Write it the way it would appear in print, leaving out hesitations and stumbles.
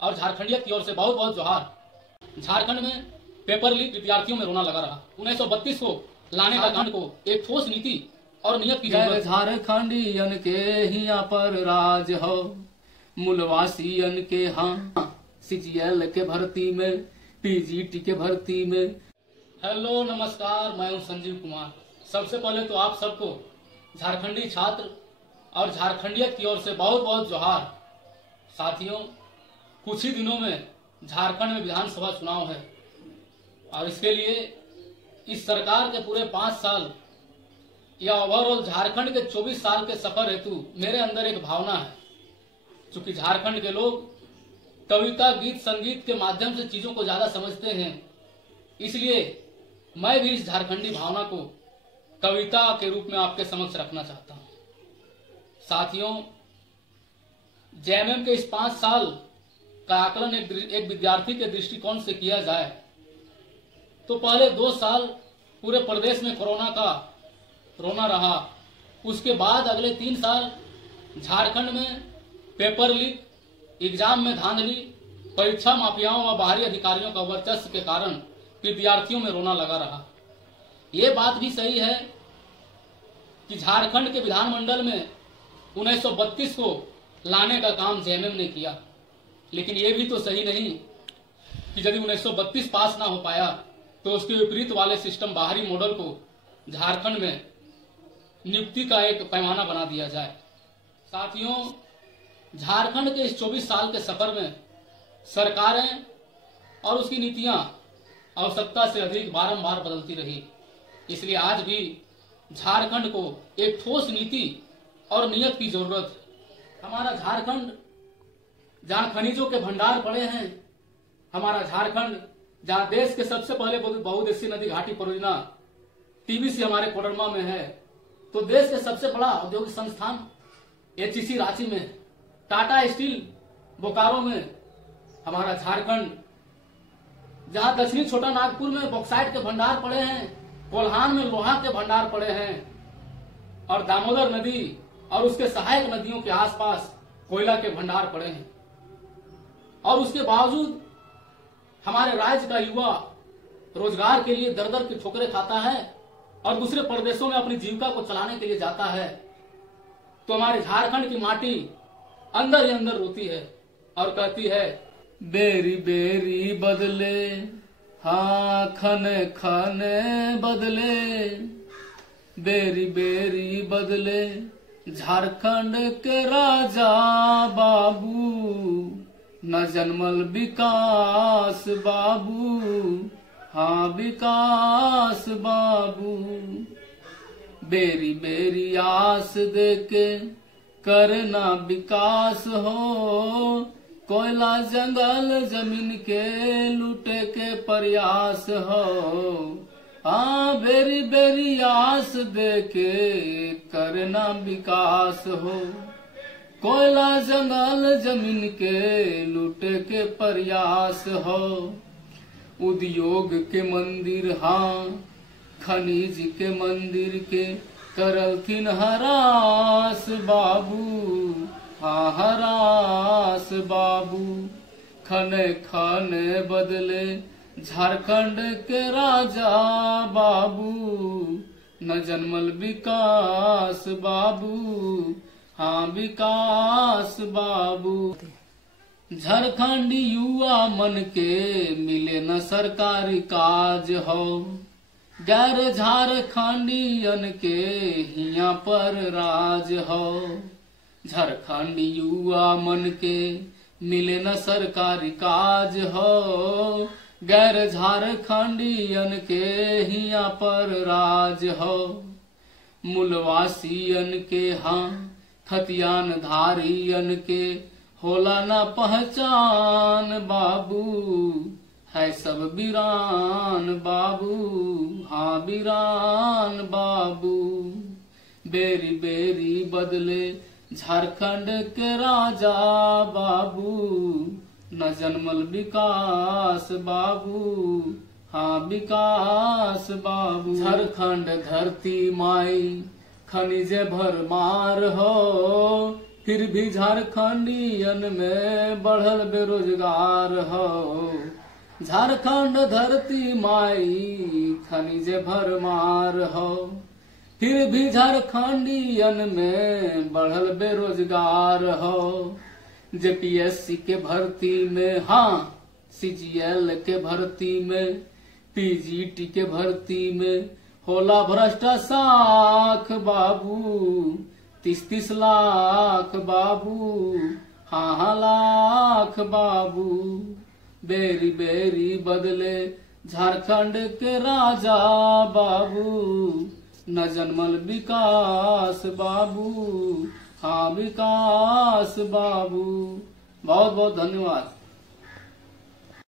और झारखंडियत की ओर से बहुत बहुत जोहार। झारखंड में पेपर लीक विद्यार्थियों में रोना लगा रहा। 1932 को लाने का कांड को एक ठोस नीति और नियत की जरूरत। झारखंडियन के हिया पर राज हो, मूलवासियन के हाँ सीजीएल के भर्ती में, पीजीटी के भर्ती में। हेलो नमस्कार, मैं हूं संजीव कुमार। सबसे पहले तो आप सबको झारखंडी छात्र और झारखंडियत की ओर से बहुत बहुत जोहार। साथियों, कुछ ही दिनों में झारखंड में विधानसभा चुनाव है और इसके लिए इस सरकार के पूरे 5 साल या ओवरऑल झारखंड के 24 साल के सफर हेतु मेरे अंदर एक भावना है। चूंकि झारखंड के लोग कविता, गीत, संगीत के माध्यम से चीजों को ज्यादा समझते हैं, इसलिए मैं भी इस झारखंडी भावना को कविता के रूप में आपके समक्ष रखना चाहता हूं। साथियों, जेएमएम के इस 5 साल का आकलन एक विद्यार्थी के दृष्टिकोण से किया जाए तो पहले 2 साल पूरे प्रदेश में कोरोना का रोना रहा। उसके बाद अगले 3 साल झारखंड में पेपर लीक, एग्जाम में धांधली, परीक्षा माफियाओं व बाहरी अधिकारियों का वर्चस्व के कारण विद्यार्थियों में रोना लगा रहा। ये बात भी सही है कि झारखंड के विधानमंडल में 1932 को लाने का काम जेएमएम ने किया, लेकिन ये भी तो सही नहीं कि यदि 1932 पास ना हो पाया तो उसके विपरीत वाले सिस्टम, बाहरी मॉडल को झारखंड में नियुक्ति का एक पैमाना बना दिया जाए। साथियों, झारखंड के इस 24 साल के सफर में सरकारें और उसकी नीतियां आवश्यकता से अधिक बारंबार बदलती रही। इसलिए आज भी झारखंड को एक ठोस नीति और नियत की जरूरत है। हमारा झारखंड जहां खनिजों के भंडार पड़े हैं, हमारा झारखंड जहां देश के सबसे पहले बहुउद्देशीय नदी घाटी परियोजना टीबीसी हमारे कोडरमा में है, तो देश के सबसे बड़ा औद्योगिक संस्थान एचईसी रांची में, टाटा स्टील बोकारो में हमारा झारखंड, जहां दक्षिणी छोटा नागपुर में बॉक्साइट के भंडार पड़े हैं, कोल्हान में लोहा के भंडार पड़े हैं और दामोदर नदी और उसके सहायक नदियों के आसपास कोयला के भंडार पड़े हैं। और उसके बावजूद हमारे राज्य का युवा रोजगार के लिए दर दर की ठोकरें खाता है और दूसरे प्रदेशों में अपनी जीविका को चलाने के लिए जाता है, तो हमारे झारखंड की माटी अंदर ही अंदर रोती है और कहती है, बेरी बेरी बदले, हाँ खने खने बदले, बेरी बेरी बदले झारखंड के राजा बाबू, न जन्मल विकास बाबू, हाँ विकास बाबू। बेरी बेरी आस देके करना विकास हो, कोयला जंगल जमीन के लूटे के प्रयास हो। हाँ बेरी बेरी आस देके करना विकास हो, कोयला जंगल जमीन के लूटे के प्रयास हो। उद्योग के मंदिर, हाँ खनिज के मंदिर के करलथिन हरास बाबू, हाँ हरास बाबू। खने खने बदले झारखंड के राजा बाबू, न जन्मल विकास बाबू, हाँ विकास बाबू। झारखंडी युवा मन के मिले न सरकारी काज हो, गैर झारखंडियन के हिया पर राज हो। झारखंडी युवा मन के मिले न सरकारी काज हो, गैर झारखंडियन के हिया पर राज हो। मूलवासियन के हाँ खतियान धारियन के होला न पहचान बाबू, है सब वीरान बाबू, हाँ वीरान बाबू। बेरी बेरी बदले झारखंड के राजा बाबू, न जन्मल विकास बाबू, हाँ विकास बाबू। झारखंड धरती माई खनिज भरमार हो, फिर भी झारखंडियन में बढ़ल बेरोजगार हो। झारखंड धरती माई खनिज भरमार हो। फिर भी झारखंडियन में बढ़ल बेरोजगार हो। जेपीएससी के भर्ती में, हाँ सीजीएल के भर्ती में, पीजीटी के भर्ती में होला भ्रष्टाचार बाबू। 30-30 लाख बाबू, हाँ लाख बाबू। बेरी बेरी बदले झारखंड के राजा बाबू। न जन्मल विकास बाबू, हाँ विकास बाबू। बहुत बहुत धन्यवाद।